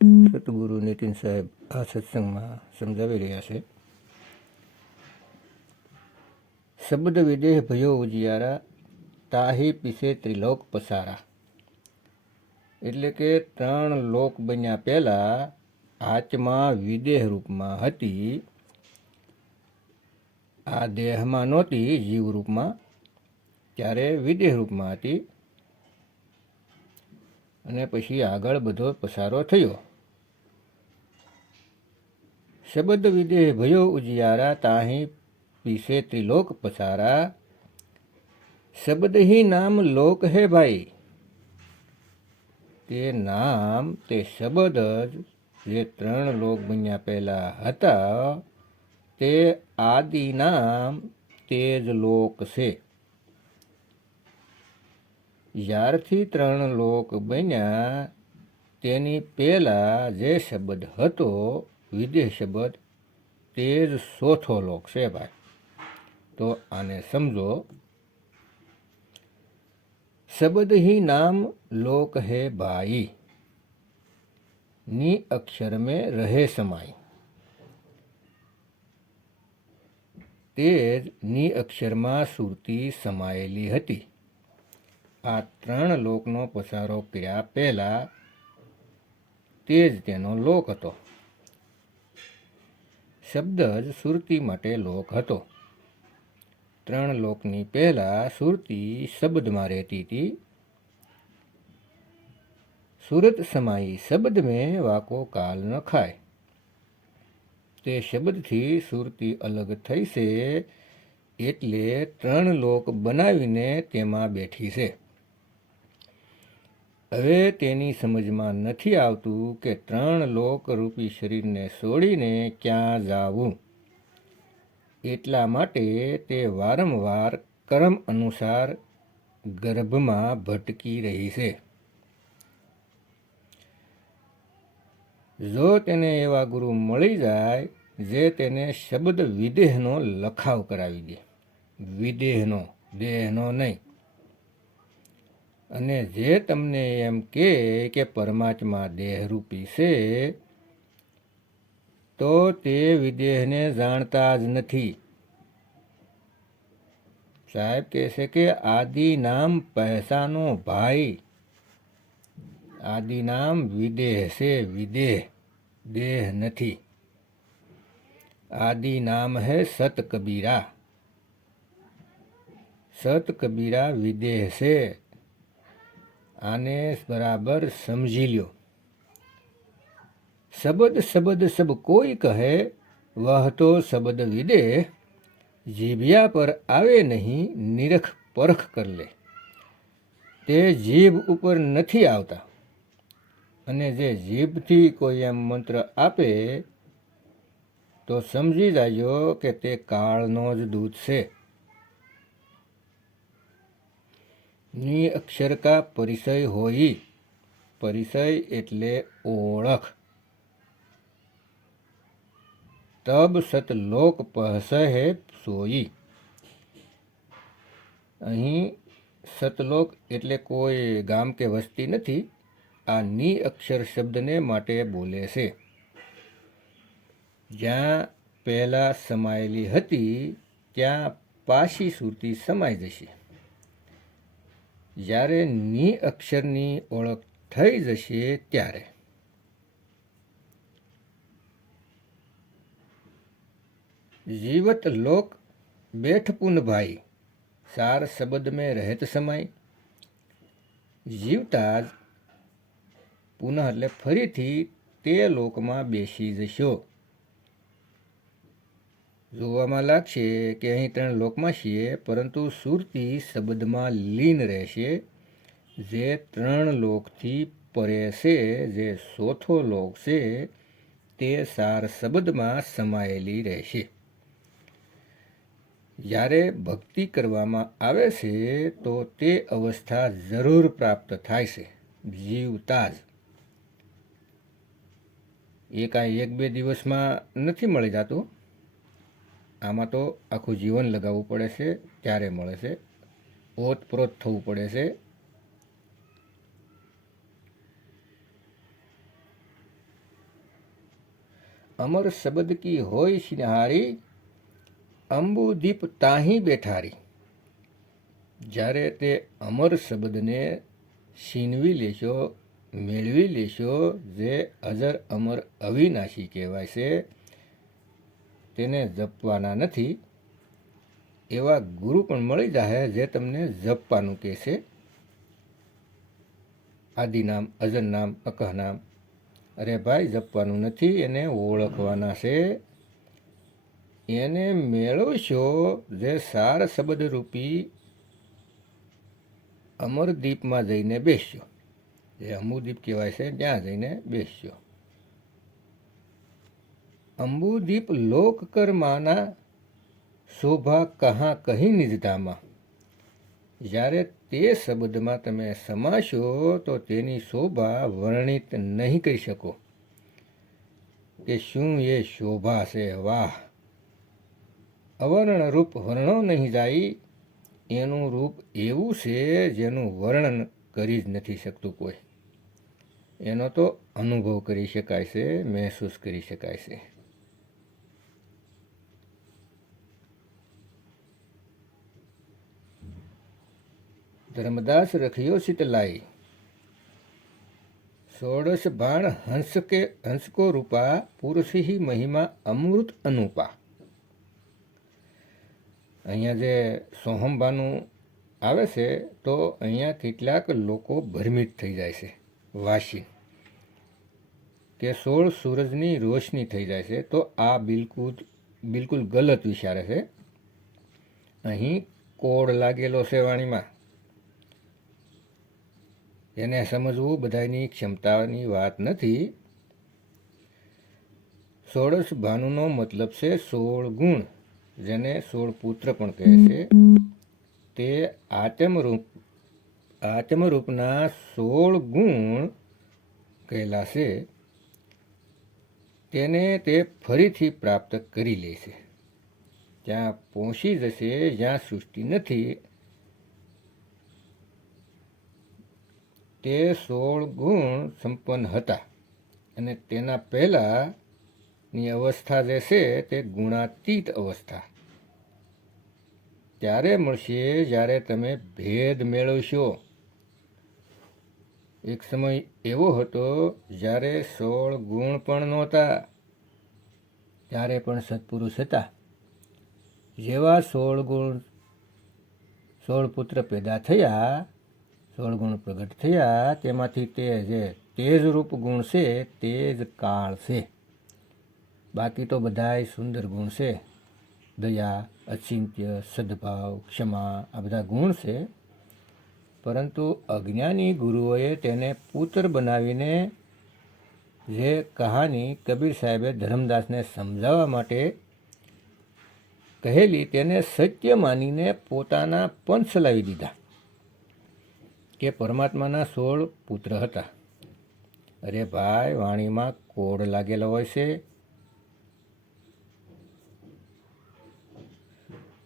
સતગુરુ નીતિન સાહેબ આ સત્સંગમાં સમજાવી રહ્યા છે. શબ્દ વિદેહ ભયો ઉજિયારા, તાહી પીસે ત્રિલોક પસારા. એટલે કે 3 લોક બન્યા પહેલાં આત્મા વિદેહ રૂપમાં હતી, આ દેહમાં નહોતી, જીવ રૂપમાં, ત્યારે વિદેહ રૂપમાં હતી. અને પછી આગળ બધો પસારો થયો. શબ્દ વિદેહ ભયો ઉજિયારા, તાહી પીસે ત્રિલોક પસારા. શબ્દ ही नाम लोक है भाई. તે નામ, તે શબ્દ જ જે 3 લોક બન્યા પહેલા હતા, તે આદિ નામ, તે જ લોક છે. જ્યારથી 3 લોક બન્યા તેની પહેલાં જે શબ્દ હતો, વિદેહ શબ્દ, તે જ 4થો લોક છે ભાઈ. તો આને સમજો. शब्द ही नाम लोक है भाई, ની અક્ષર में રહે સમાય. તે જ ની અક્ષરમાં સુરતી સમાયેલી હતી. આ 3 લોકનો પસારો કર્યા પહેલાં તે જ તેનો લોક હતો. શબ્દ જ સુરતી માટે લોક હતો. 3 લોકની પહેલાં સુરતી શબ્દમાં રહેતી હતી. સુરત સમાઈ શબ્દ મેં, વાકો કાલ ન ખાય. તે શબ્દથી સુરતી અલગ થઈ છે, એટલે 3 લોક બનાવીને તેમાં બેઠી છે. હવે તેની સમજમાં નથી આવતું કે 3 લોક રૂપી શરીરને છોડીને ક્યાં જાવું. એટલા માટે તે વારંવાર કર્મ અનુસાર ગર્ભમાં ભટકી રહી છે. જો તેને એવા ગુરુ મળી જાય જે તેને શબ્દ વિદેહનો લખાવ કરાવી દે, વિદેહનો, દેહનો નહીં, અને જે તમને એમ કહે કે પરમાત્મા દેહરૂપી છે, તો તે વિદેહને જાણતા જ નથી. સાહેબ કહે છે કે આદિ નામ પૈસાનો ભાઈ. આદિ નામ વિદેહ છે, વિદેહ, દેહ નથી. આદિ નામ है સત કબીરા. સત કબીરા વિદેહ છે. આને બરાબર સમજી લ્યો. શબ્દ શબ્દ સબ કોઈ કહે, વહ તો શબ્દ વિદેહ. જીભિયા પર આવે નહીં, નિરખ પરખ કર લે. તે જીભ ઉપર નથી આવતા. અને જે જીભથી કોઈ એમ મંત્ર આપે તો સમજી જાજો કે તે કાળનો જ દૂત છે. ની અક્ષર કા પરિચય હોઈ. પરિચય એટલે ઓળખ. તબ સતલોક પહસય હે સોઈ. અહીં સતલોક એટલે કોઈ ગામ કે વસ્તી નથી. આ ની અક્ષર શબ્દને માટે બોલે છે. જ્યાં પહેલાં સમાયેલી હતી ત્યાં પાછી સુરતી સમાઈ જશે. જ્યારે ની અક્ષરની ઓળખ થઈ જશે ત્યારે. જીવત લોક બેઠ પુન ભાઈ, સાર શબ્દ મેં રહેત સમાય. જીવતા જ પુનઃ એટલે ફરીથી તે લોકમાં બેસી જશો. જોવામાં લાગશે કે અહીં 3 લોકમાં છીએ, પરંતુ સુરતી શબ્દમાં લીન રહેશે. જે 3 લોકથી પરે છે, જે 4થો લોક છે, તે સાર શબ્દમાં સમાયેલી રહેશે. જ્યારે ભક્તિ કરવામાં આવે છે તો તે અવસ્થા જરૂર પ્રાપ્ત થાય છે, જીવતા જ. એ કાંઈ 1-2 દિવસમાં નથી મળી જતું. આમાં તો આખું જીવન લગાવવું પડે છે, ત્યારે મળે છે. ઓતપ્રોત થવું પડે છે. અમર શબ્દ કી હોય સિનહારી, અંબુદીપ તાહી બેઠારી. જ્યારે તે અમર શબ્દને છીનવી લેશો, મેળવી લેશો, જે અજર અમર અવિનાશી કહેવાય છે, તેને જપવાના નથી, એવા ગુરુ પણ મળી જાય જે તમને જપવાનું કહેશે. આદિનામ, અજર નામ, અકહ નામ. અરે ભાઈ, જપવાનું નથી, એને ઓળખવાના છે. એને મેળવશો જે સાર શબ્દ રૂપી અમરદીપમાં જઈને બેસશો, જે અંબુદીપ કહેવાય છે ત્યાં જઈને બેસશો. અંબુદીપ લોક કર માના, શોભા કહા કહી નિજધામાં. જ્યારે તે શબ્દમાં તમે સમાશો તો તેની શોભા વર્ણિત નહીં કરી શકો કે શું એ શોભા છે, વાહ! અવર્ણ રૂપ વર્ણો નહીં જાય, એનું રૂપ એવું છે જેનું વર્ણન કરી જ નથી શકતું કોઈ. એનો તો અનુભવ કરી શકાય છે, મહેસૂસ કરી શકાય છે. ધર્મદાસ રખિયો શીતલાઈ, ષોડશ બાણ હંસ કો રૂપા, પુરુષ હી મહિમા અમૃત અનુપા. અહીંયા જે સોહમબાનું આવે છે તો અહીંયા કેટલાક લોકો ભ્રમિત થઈ જાય છે, વાસી કે 16 સૂરજની રોશની થઈ જાય છે. તો આ બિલકુલ ગલત વિચારે છે. અહીં કોડ લાગેલો છે વાણીમાં. એને સમજવું બધાની ક્ષમતાની વાત નથી. ષોડશ ભાનુનો મતલબ છે 16 ગુણ, જેને 16 પુત્ર પણ કહે છે. તે આત્મરૂપના 16 ગુણ કહેલા છે. તેને તે ફરીથી પ્રાપ્ત કરી લે છે. ત્યાં પહોંચી જશે જ્યાં સૃષ્ટિ નથી. તે 16 ગુણ સંપન્ન હતા અને તેના પહેલાંની અવસ્થા જે છે તે ગુણાતીત અવસ્થા. ત્યારે મળશે જ્યારે તમે ભેદ મેળવશો. એક સમય એવો હતો જ્યારે 16 ગુણ પણ નહોતા, ત્યારે પણ સત્પુરુષ હતા. જેવા 16 પુત્ર પેદા થયા, 16 ગુણ પ્રગટ થયા, તેમાંથી તે જે તેજરૂપ ગુણ છે તે જ કાળ છે. બાકી તો બધાય સુંદર ગુણ છે. દયા, અચિંત્ય, સદભાવ, ક્ષમા, આ બધા ગુણ છે. પરંતુ અજ્ઞાની ગુરુઓએ તેને પુત્ર બનાવીને જે કહાની કબીર સાહેબે ધર્મદાસને સમજાવવા માટે કહેલી, તેને સત્ય માનીને પોતાના પંથ ચલાવી દીધા કે પરમાત્માના 16 પુત્ર હતા. અરે ભાઈ, વાણીમાં કોડ લાગેલો હોય છે.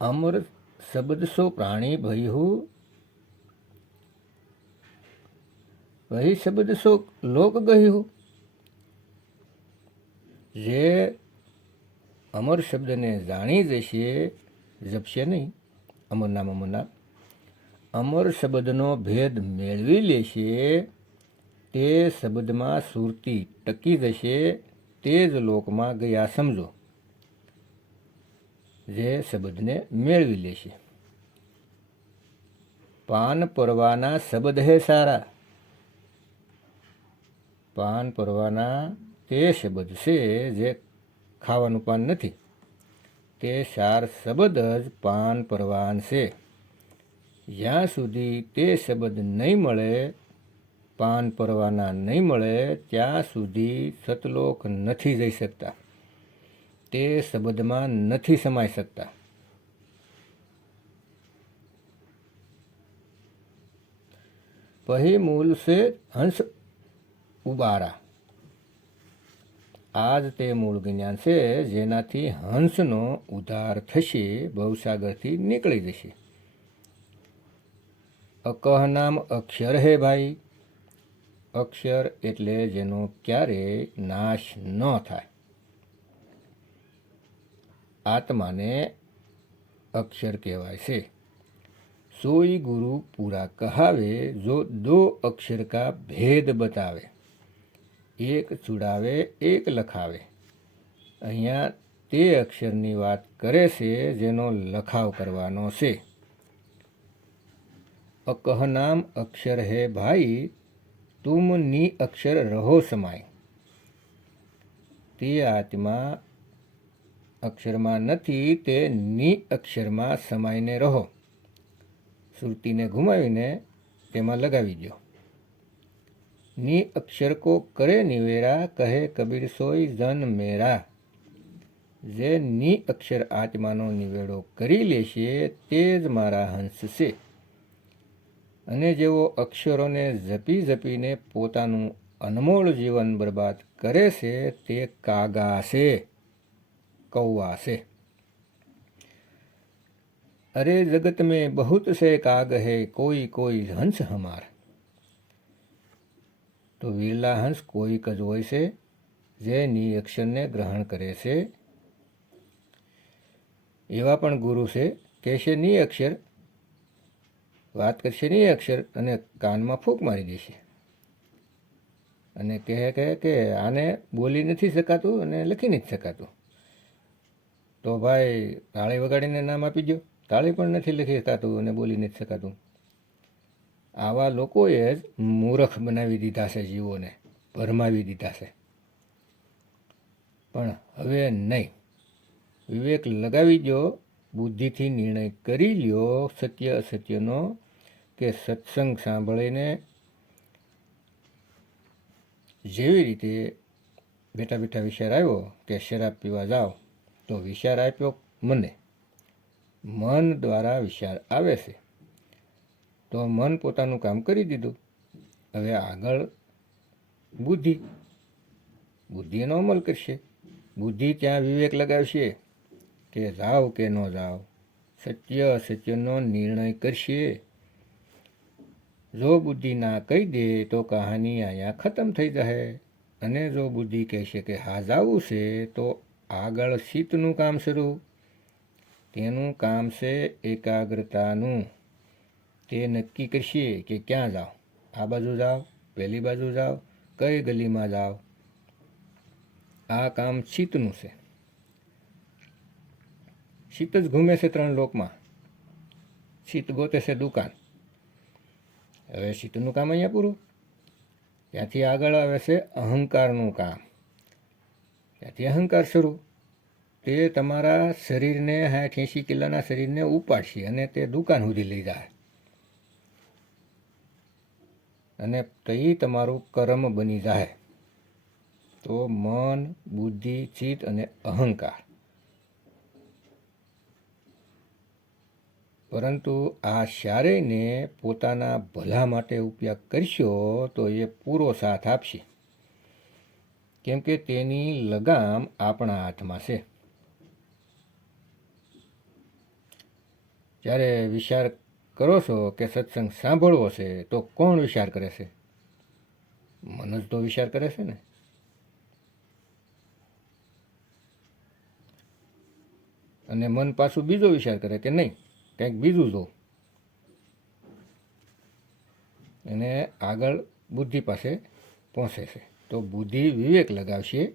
અમર શબ્દ સો પ્રાણી ભયહુ, વહી શબ્દ સો લોક ગયું. જે અમર શબ્દને જાણી જશે, જપશે નહીં, અમરનામ અમરનામ, અમર શબ્દનો ભેદ મેળવી લેશે, તે શબ્દમાં સુરતી ટકી જશે, તે જ લોકમાં ગયા સમજો. જે શબ્દને મેળવી લેશે. પાન પરવાના શબ્દ હે સારા. પાન પરવાના તે શબ્દ છે જે ખાવાનું પાન નથી. તે સાર શબ્દ જ પાન પરવાન છે. જ્યાં સુધી તે શબ્દ નહીં મળે, પાન પરવાના નહીં મળે, ત્યાં સુધી સતલોક નથી જઈ શકતા. તે શબ્દમાં નથી સમાઈ શકતા. પહી મૂલ સે હંસ ઉબારા. આ જ તે મૂળ જ્ઞાન છે જેનાથી હંસનો ઉદ્ધાર થશે, ભવસાગરથી નીકળી જશે. અકહ નામ અક્ષર હે ભાઈ. અક્ષર એટલે જેનો ક્યારેય નાશ ન થાય. આત્માને અક્ષર કહેવાય છે। સોઈ ગુરુ પૂરા કહાવે, જો દો અક્ષર કા ભેદ બતાવે, એક છુડાવે એક લખાવે। અહીંયા તે અક્ષરની વાત કરે છે જેનો લખાવ કરવાનો છે। અકહનામ અક્ષર હે ભાઈ, તુમ ની અક્ષર રહો સમાય। તે આત્મા અક્ષરમાં નથી, તે ની અક્ષરમાં સમાઈને રહો। શ્રુતિને ઘુમાવીને તેમાં લગાવી દો। ની અક્ષર કો કરે નિવેરા, કહે કબીર સોઈ જન મેરા। જે ની અક્ષર આત્માનો નિવેડો કરી લેશે તે જ મારા હંસ છે। અને જેઓ અક્ષરોને જપી જપીને પોતાનું અનમોલ જીવન બરબાદ કરે છે તે કાગા છે, કૌવા છે। અરે જગત મેં બહુત સે કાગ હૈ, કોઈ કોઈ હંસ હમાર। તો વિરલા હંસ કોઈક જ હોય છે જે ની અક્ષરને ગ્રહણ કરે છે। એવા પણ ગુરુ છે કહેશે ની અક્ષર, વાત કરશે ની અક્ષર અને કાનમાં ફૂંક મારી દેશે અને કહે કે આને બોલી નથી શકાતું અને લખી નથી શકાતું। તો ભાઈ તાળી વગાડીને નામ આપી દો, તાળી પણ નથી લખી શકાતું અને બોલી નથી શકાતું। આવા લોકોએ જ મૂર્ખ બનાવી દીધા છે, જીવોને ભરમાવી દીધા છે। પણ હવે નહીં, વિવેક લગાવી દો, બુદ્ધિથી નિર્ણય કરી લ્યો સત્ય અસત્યનો, કે સત્સંગ સાંભળીને જેવી રીતે બેઠા બેઠા વિચાર આવ્યો કે શરાબ પીવા જાઓ, તો વિચાર આપ્યો મને, મન દ્વારા વિચાર આવે છે, તો મન પોતાનું કામ કરી દીધું। હવે આગળ બુદ્ધિ એનો અમલ કરશે। બુદ્ધિ ત્યાં વિવેક લગાવશે કે જાઓ કે ન જાઓ, સત્ય અસત્યનો નિર્ણય કરશે। જો બુદ્ધિ ના કહી દે તો કહાની અહીંયા ખતમ થઈ જશે। અને જો બુદ્ધિ કહેશે કે હા જાવું છે, તો આગળ ચિત્તનું કામ શરૂ। તેનું કામ છે એકાગ્રતાનું। તે નક્કી કરશે કે ક્યાં જાઓ, આ બાજુ જાઓ, પહેલી બાજુ જાઓ, કઈ ગલીમાં જાઓ। આ કામ ચિત્તનું છે। ચિત્ત જ ઘૂમે છે ત્રણ લોકમાં, ચિત્ત ગોતે છે દુકાન। હવે ચિત્તનું કામ અહીંયા પૂરું। ત્યાંથી આગળ આવે છે અહંકારનું કામ। ત્યાંથી અહંકાર શરૂ। તે તમારા શરીરને 60-80 કિલોના શરીરને ઉપાડશે અને તે દુકાન સુધી લઈ જાય અને તે તમારું કર્મ બની જાય। તો મન, બુદ્ધિ, ચિત્ત અને અહંકાર। પરંતુ આ ચારેયને પોતાના ભલા માટે ઉપયોગ કરશો તો એ પૂરો સાથ આપશે, કેમ કે તેની લગામ આપણા હાથમાં છે। જ્યારે વિચાર કરો છો કે સત્સંગ સાંભળવો છે, તો કોણ વિચાર કરે છે? મન જ તો વિચાર કરે છે ને। અને મન પાછું બીજો વિચાર કરે કે નહીં, કંઈક બીજું જો, અને આગળ બુદ્ધિ પાસે પહોંચે છે। તો બુદ્ધિ વિવેક લગાવશે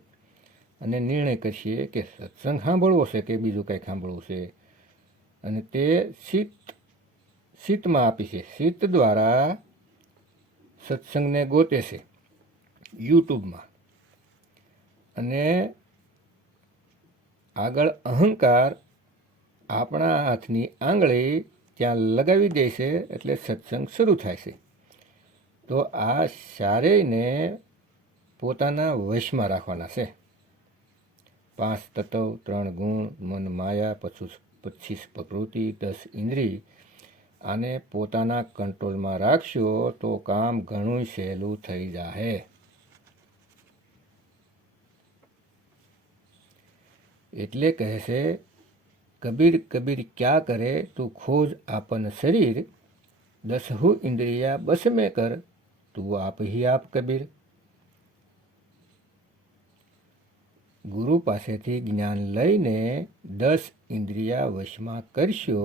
અને નિર્ણય કરશે કે સત્સંગ સાંભળવો છે કે બીજું કંઈક સાંભળવું છે। અને તે ચિત્તમાં આપી છે। ચિત્ત દ્વારા સત્સંગને ગોતે છે યુટ્યુબમાં, અને આગળ અહંકાર આપણા હાથની આંગળી ત્યાં લગાવી દે છે, એટલે સત્સંગ શરૂ થાય છે। તો આ ચારેયને પોતાના વશમાં રાખવાના છે। 5 તત્વ, 3 ગુણ, મન માયા, 25 પ્રકૃતિ, 10 ઇન્દ્રિય, આને પોતાના કંટ્રોલમાં રાખશો તો કામ ઘણું સહેલું થઈ જાય। એટલે કહે છે કબીર કબીર ક્યા કરે, તું ખોજ આપન શરીર, 10 ઇન્દ્રિયા બસ મેં કર, તું આપ હી આપ કબીર। ગુરુ પાસેથી જ્ઞાન લઈને 10 ઇન્દ્રિયા વશમાં કરશો,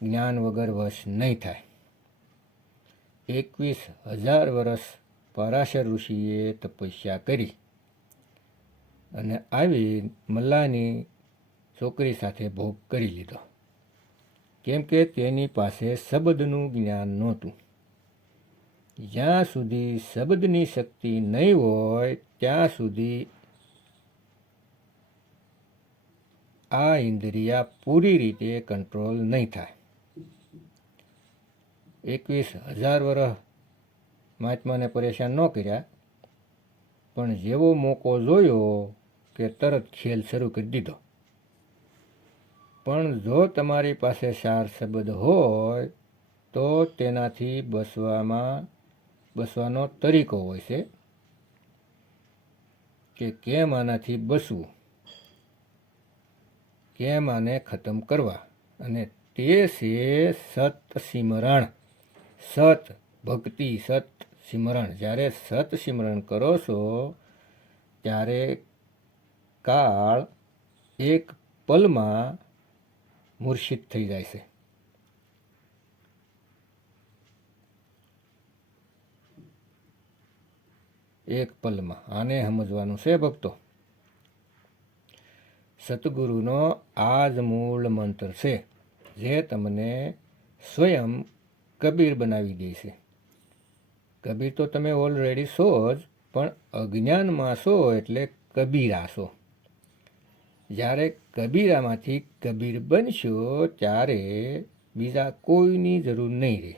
જ્ઞાન વગર વશ નહીં થાય. 21,000 વર્ષ પરાશર ઋષિએ તપસ્યા કરી અને આવી મલ્લાની છોકરી સાથે ભોગ કરી લીધો, કેમ કે તેની પાસે શબ્દનું જ્ઞાન નહોતું. જ્યાં સુધી શબ્દની શક્તિ નહીં હોય ત્યાં સુધી આ ઇન્દ્રિયા પૂરી રીતે કંટ્રોલ નહીં થાય. 21,000 વર્ષ મહાત્માને પરેશાન ન કર્યા, પણ જેવો મોકો જોયો કે તરત ખેલ શરૂ કરી દીધો. પણ જો તમારી પાસે સાર શબ્દ હોય તો તેનાથી બસવાનો તરીકો હોય છે કે કેમ આનાથી બસવું, કેમ આને ખતમ કરવા. અને તે છે સત સિમરણ, સત ભક્તિ, સત સિમરણ. જ્યારે સત સિમરણ કરો છો ત્યારે કાળ એક પલમાં મૂર્છિત થઈ જાય છે. એક પલમાં. આને સમજવાનું છે ભક્તો. સતગુરુનો આ જ મૂળ મંત્ર છે જે તમને સ્વયં કબીર બનાવી દે છે. કબીર તો તમે ઓલરેડી છો જ, પણ અજ્ઞાનમાં છો એટલે કબીરા છો. જ્યારે કબીરામાંથી કબીર બનશો ત્યારે બીજા કોઈની જરૂર નહીં રહે.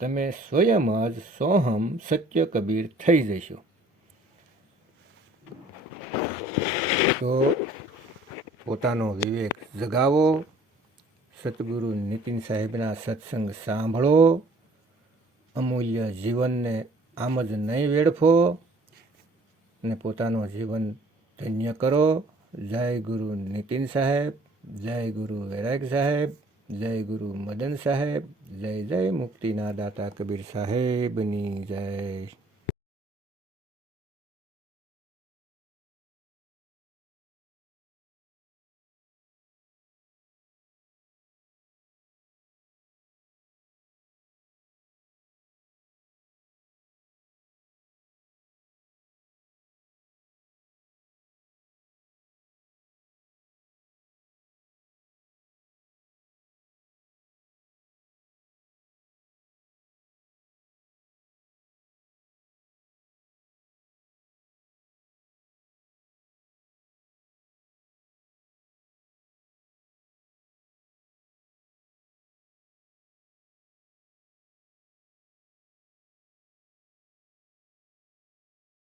તમે સ્વયં જ સોહમ સત્ય કબીર થઈ જશો. તો પોતાનો વિવેક જગાવો, સતગુરુ નીતિન સાહેબના સત્સંગ સાંભળો, અમૂલ્ય જીવનને આમ જ નહીં વેડફો અને પોતાનું જીવન ધન્ય કરો. જય ગુરુ નીતિન સાહેબ, જય ગુરુ વૈરાગ સાહેબ, જય ગુરુ મદન સાહેબ, જય જય મુક્તિના દાતા કબીર સાહેબની જય.